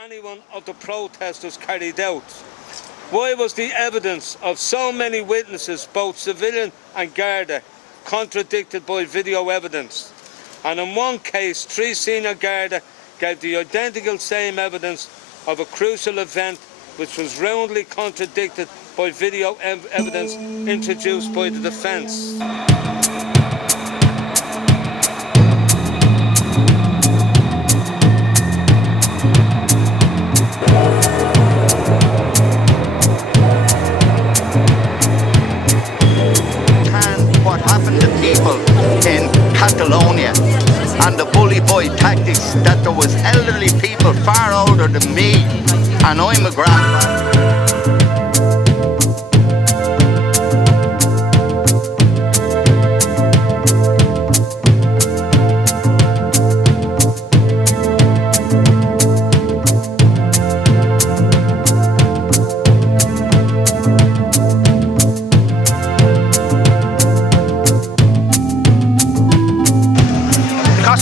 any one of the protesters carried out? Why was the evidence of so many witnesses, both civilian and Garda, contradicted by video evidence? And in one case, 3 senior Garda gave the identical same evidence of a crucial event which was roundly contradicted by video evidence introduced by the defence. What happened to people in Catalonia and the bully boy tactics, that there was elderly people far older than me, and I'm a grandma.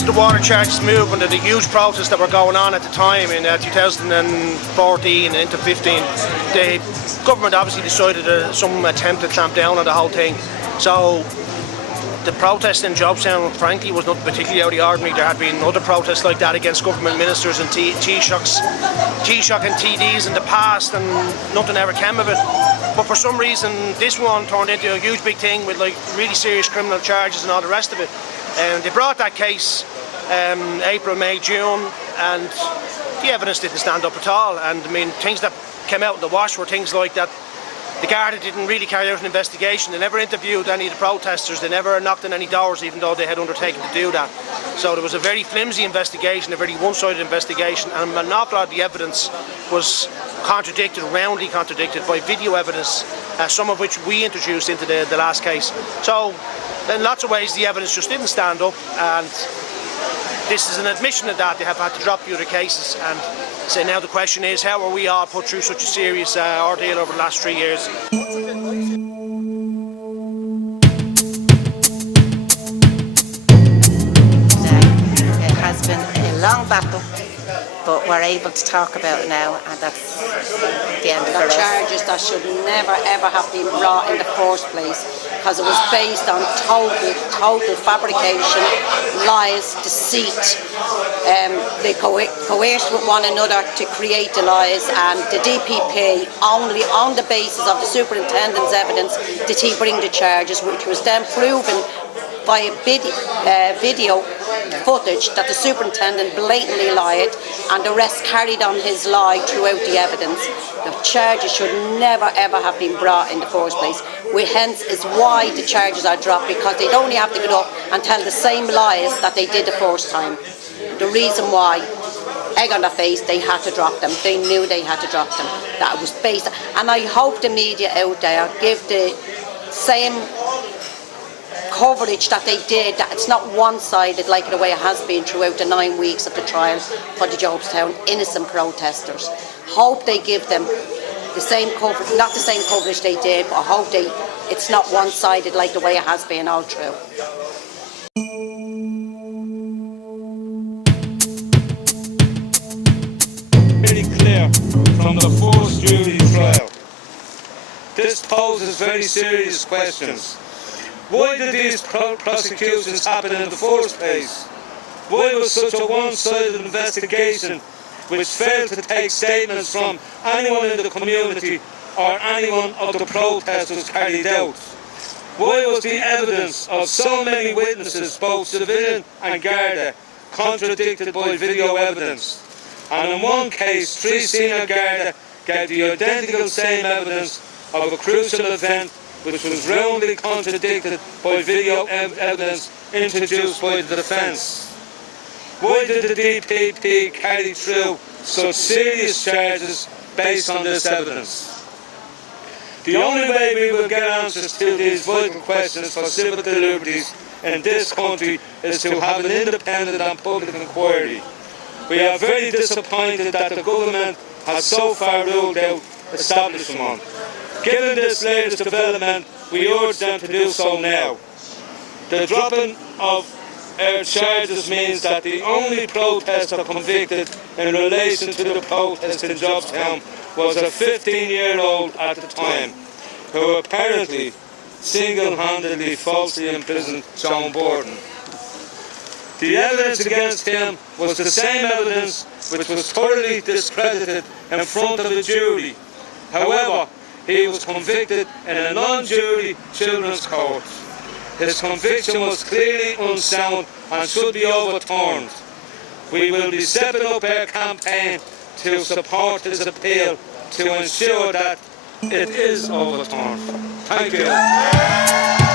The water charges movement and the huge protests that were going on at the time in 2014 and into 15, the government obviously decided some attempt to clamp down on the whole thing. So the protest in Jobstown, frankly, was not particularly out of the ordinary. There had been other protests like that against government ministers and Taoiseach and TDs in the past, and nothing ever came of it. But for some reason, this one turned into a huge big thing with like really serious criminal charges and all the rest of it. And they brought that case April, May, June, and the evidence didn't stand up at all. And I mean, things that came out in the wash were things like that the Garda didn't really carry out an investigation. They never interviewed any of the protesters. They never knocked on any doors, even though they had undertaken to do that. So there was a very flimsy investigation, a very one-sided investigation, and an awful lot of the evidence was contradicted, roundly contradicted by video evidence, some of which we introduced into the last case. So in lots of ways the evidence just didn't stand up, and this is an admission of that. They have had to drop the other cases, and so now the question is, how are we all put through such a serious ordeal over the last 3 years? It has been a long battle, but we're able to talk about it now, and that's the end of it. Charges that should never ever have been brought in the first place, because it was based on total fabrication, lies, deceit. They coerced with one another to create the lies, and the DPP, only on the basis of the superintendent's evidence did he bring the charges, which was then proven by a video footage that the superintendent blatantly lied, and the rest carried on his lie throughout the evidence. The charges should never ever have been brought in the first place. Hence is why the charges are dropped, because they'd only have to get up and tell the same lies that they did the first time. The reason why, egg on their face, they had to drop them. They knew they had to drop them. That was based, and I hope the media out there give the same coverage that they did, that it's not one-sided like the way it has been throughout the 9 weeks of the trial for the Jobstown innocent protesters. Hope they give them the same coverage, not the same coverage they did, but I hope it's not one-sided like the way it has been all through. Very clear from the first jury trial. This poses very serious questions. Why did these prosecutions happen in the first place? Why was such a one-sided investigation which failed to take statements from anyone in the community or anyone of the protesters carried out? Why was the evidence of so many witnesses, both civilian and Garda, contradicted by video evidence? And in one case, 3 senior Garda gave the identical same evidence of a crucial event which was roundly contradicted by video evidence introduced by the defence. Why did the DPP carry through such serious charges based on this evidence? The only way we will get answers to these vital questions for civil liberties in this country is to have an independent and public inquiry. We are very disappointed that the government has so far ruled out establishing one. Given this latest development, we urge them to do so now. The dropping of our charges means that the only protester convicted in relation to the protest in Jobstown was a 15-year-old at the time, who apparently single-handedly falsely imprisoned John Borden. The evidence against him was the same evidence which was thoroughly discredited in front of the jury. However, he was convicted in a non-jury children's court. His conviction was clearly unsound and should be overturned. We will be stepping up our campaign to support his appeal to ensure that it is overturned. Thank you.